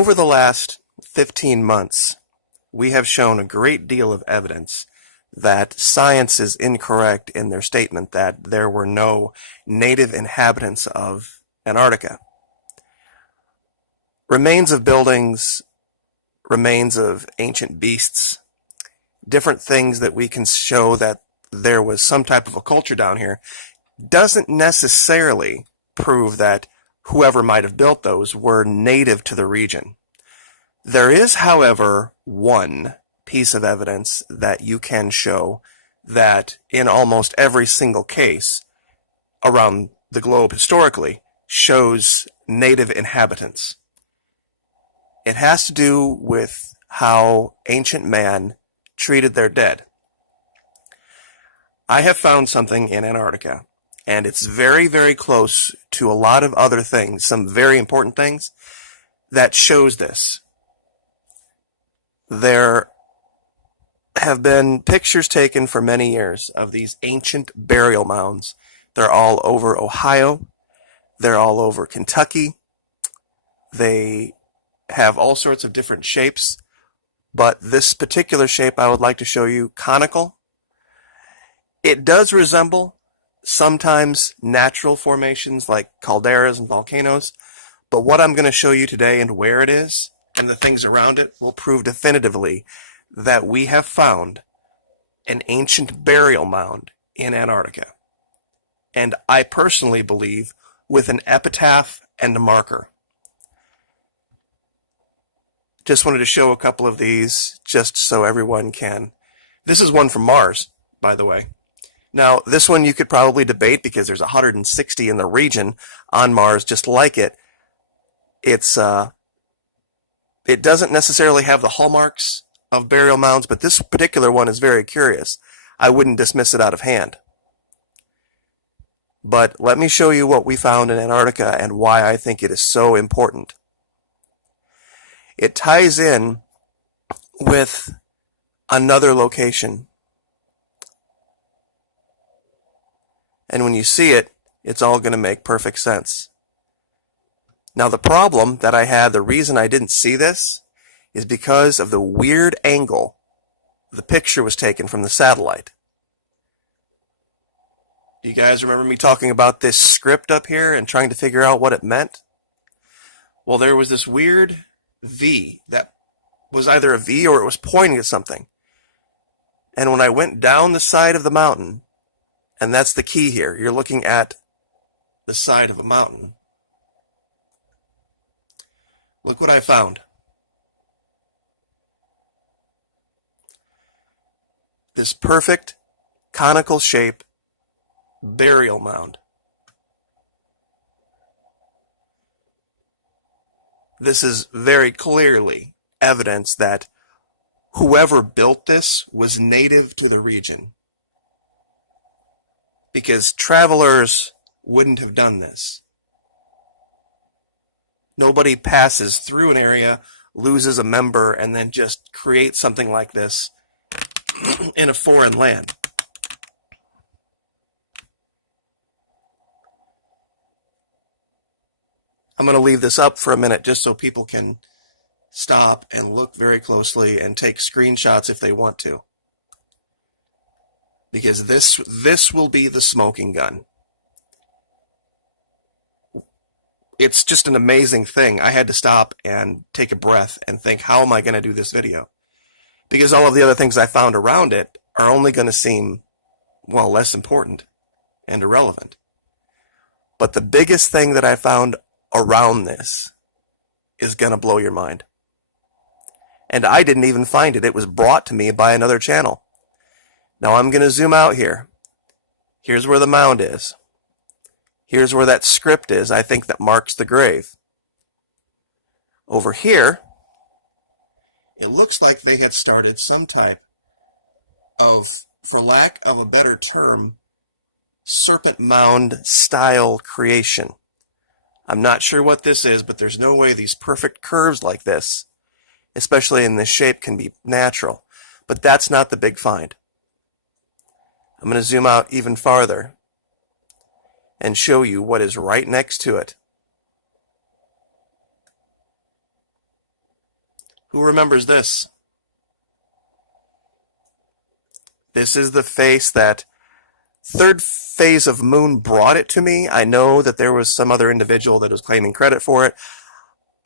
Over the last 15 months, we have shown a great deal of evidence that science is incorrect in their statement that there were no native inhabitants of Antarctica. Remains of buildings, remains of ancient beasts, different things that we can show that there was some type of a culture down here, doesn't necessarily prove that whoever might have built those were native to the region. There is, however, one piece of evidence that you can show that in almost every single case around the globe historically shows native inhabitants. It has to do with how ancient man treated their dead. I have found something in Antarctica, and it's very, very close to a lot of other things, some very important things, that shows this. There have been pictures taken for many years of these ancient burial mounds. They're all over Ohio. They're all over Kentucky. They have all sorts of different shapes, but this particular shape I would like to show you, conical. It does resemble sometimes natural formations like calderas and volcanoes, but what I'm going to show you today and where it is and the things around it will prove definitively that we have found an ancient burial mound in Antarctica. And I personally believe with an epitaph and a marker. Just wanted to show a couple of these just so everyone can. This is one from Mars, by the way. Now, this one you could probably debate because there's 160 in the region on Mars just like it. It doesn't necessarily have the hallmarks of burial mounds, but this particular one is very curious. I wouldn't dismiss it out of hand. But let me show you what we found in Antarctica and why I think it is so important. It ties in with another location. And when you see it, it's all going to make perfect sense. Now the problem that I had, the reason I didn't see this, is because of the weird angle the picture was taken from the satellite. Do you guys remember me talking about this script up here and trying to figure out what it meant? Well, there was this weird V that was either a V or it was pointing at something. And when I went down the side of the mountain, and that's the key here, you're looking at the side of a mountain. Look what I found. This perfect conical shape burial mound. This is very clearly evidence that whoever built this was native to the region, because travelers wouldn't have done this. Nobody passes through an area, loses a member, and then just creates something like this in a foreign land. I'm going to leave this up for a minute just so people can stop and look very closely and take screenshots if they want to. Because this will be the smoking gun. It's just an amazing thing. I had to stop and take a breath and think, how am I going to do this video? Because all of the other things I found around it are only going to seem, well, less important and irrelevant. But the biggest thing that I found around this is going to blow your mind. And I didn't even find it. It was brought to me by another channel. Now I'm going to zoom out here. Here's where the mound is. Here's where that script is, I think, that marks the grave. Over here, it looks like they had started some type of, for lack of a better term, Serpent mound style creation. I'm not sure what this is, but there's no way these perfect curves like this, especially in this shape, can be natural. But that's not the big find. I'm going to zoom out even farther and show you what is right next to it. Who remembers this? This is the face that third phase of Moon brought it to me. I know that there was some other individual that was claiming credit for it.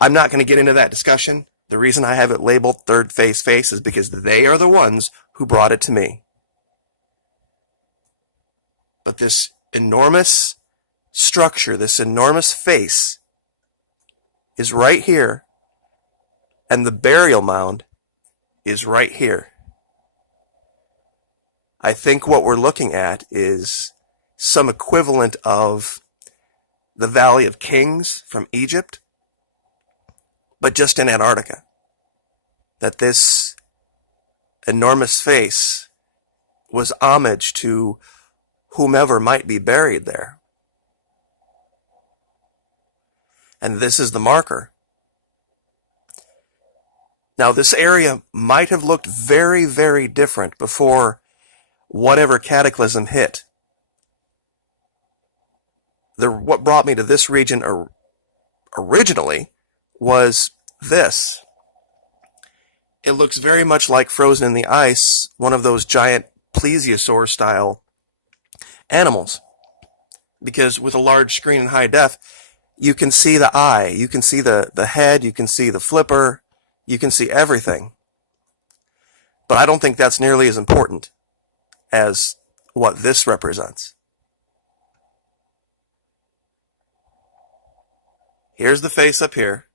I'm not going to get into that discussion. The reason I have it labeled third phase face is because they are the ones who brought it to me. But this enormous structure, this enormous face, is right here, and the burial mound is right here. I think what we're looking at is some equivalent of the Valley of Kings from Egypt, but just in Antarctica. That this enormous face was homage to whomever might be buried there. And this is the marker. Now, this area might have looked very, very different before whatever cataclysm hit. What brought me to this region originally was this. It looks very much like frozen in the ice, one of those giant plesiosaur-style animals. Because with a large screen in high def, you can see the eye, you can see the head, you can see the flipper, you can see everything. But I don't think that's nearly as important as what this represents. Here's the face up here.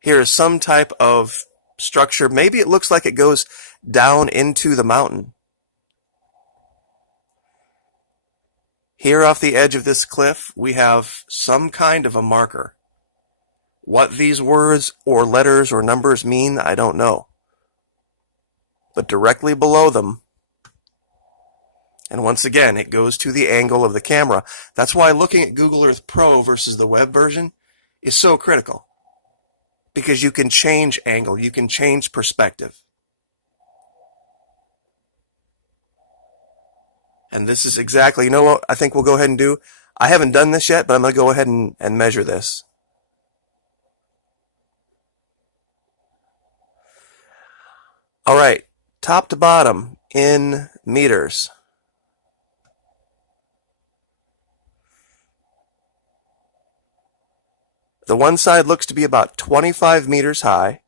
Here is some type of structure. Maybe it looks like it goes down into the mountain. Here off the edge of this cliff, we have some kind of a marker. What these words or letters or numbers mean, I don't know. But directly below them, and once again, it goes to the angle of the camera. That's why looking at Google Earth Pro versus the web version is so critical. Because you can change angle, you can change perspective. And this is exactly, you know what I think we'll go ahead and do? I haven't done this yet, but I'm going to go ahead and measure this. All right, top to bottom in meters. The one side looks to be about 25 meters high,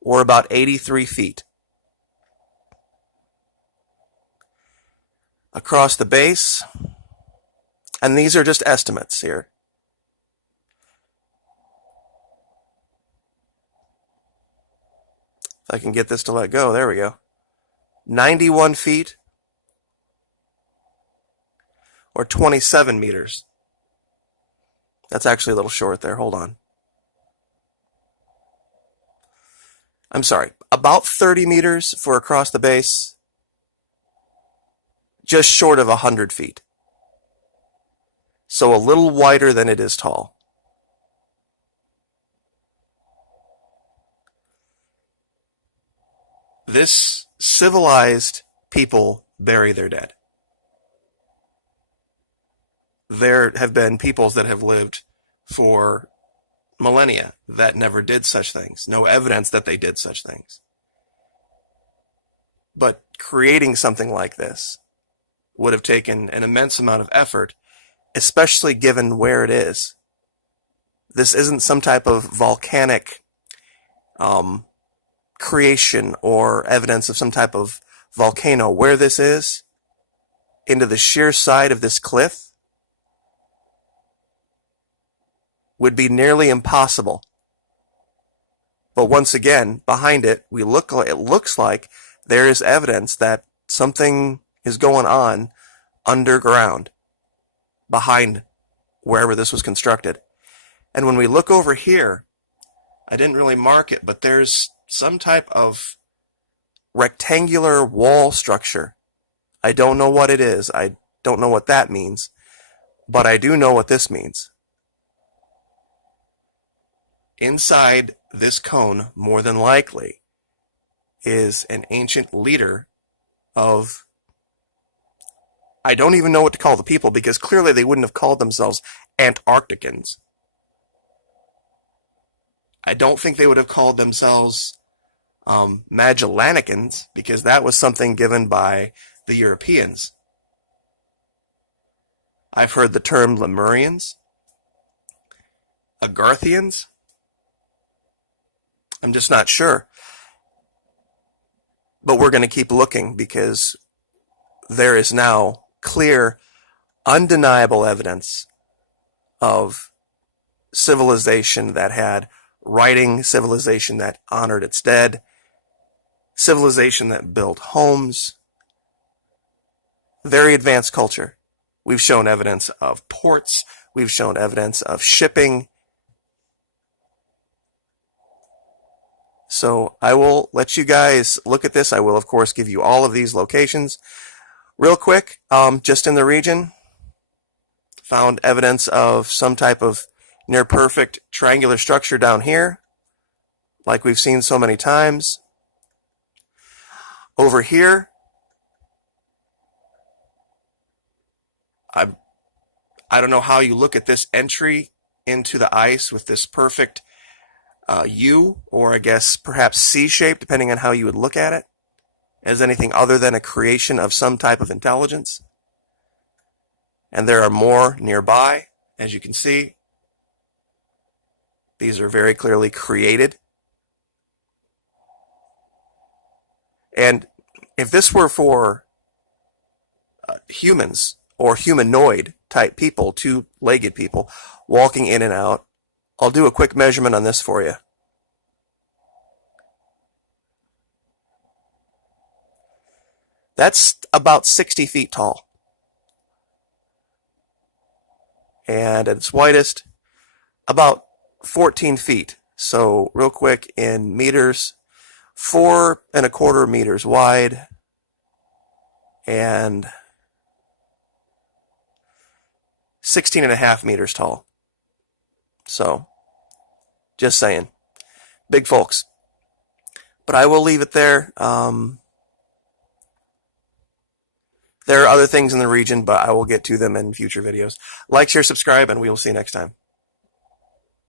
or about 83 feet. Across the base, and these are just estimates here. If I can get this to let go, there we go. 91 feet, or 27 meters. That's actually a little short there. Hold on. I'm sorry. About 30 meters for across the base. Just short of 100 feet. So a little wider than it is tall. This civilized people bury their dead. There have been peoples that have lived for millennia that never did such things. No evidence that they did such things. But creating something like this would have taken an immense amount of effort, especially given where it is. This isn't some type of volcanic creation or evidence of some type of volcano. Where this is, into the sheer side of this cliff, would be nearly impossible. But once again, behind it, it looks like there is evidence that something is going on underground behind wherever this was constructed. And when we look over here, I didn't really mark it, but there's some type of rectangular wall structure. I don't know what it is. I don't know what that means, but I do know what this means. Inside this cone, more than likely, is an ancient leader of, I don't even know what to call the people, because clearly they wouldn't have called themselves Antarcticans. I don't think they would have called themselves Magellanicans, because that was something given by the Europeans. I've heard the term Lemurians, Agarthians. I'm just not sure. But we're going to keep looking, because there is now clear, undeniable evidence of civilization that had writing, civilization that honored its dead, civilization that built homes, very advanced culture. We've shown evidence of ports, we've shown evidence of shipping. So I will let you guys look at this. I will, of course, give you all of these locations. Real quick, just in the region, found evidence of some type of near-perfect triangular structure down here, like we've seen so many times. Over here, I don't know how you look at this entry into the ice with this perfect U, or I guess perhaps C shape, depending on how you would look at it, as anything other than a creation of some type of intelligence. And there are more nearby, as you can see. These are very clearly created. And if this were for humans or humanoid type people, two-legged people, walking in and out, I'll do a quick measurement on this for you. That's about 60 feet tall. And at its widest, about 14 feet. So real quick, in meters, 4¼ meters wide and 16½ meters tall. So, just saying. Big folks. But I will leave it there. There are other things in the region, but I will get to them in future videos. Like, share, subscribe, and we will see you next time.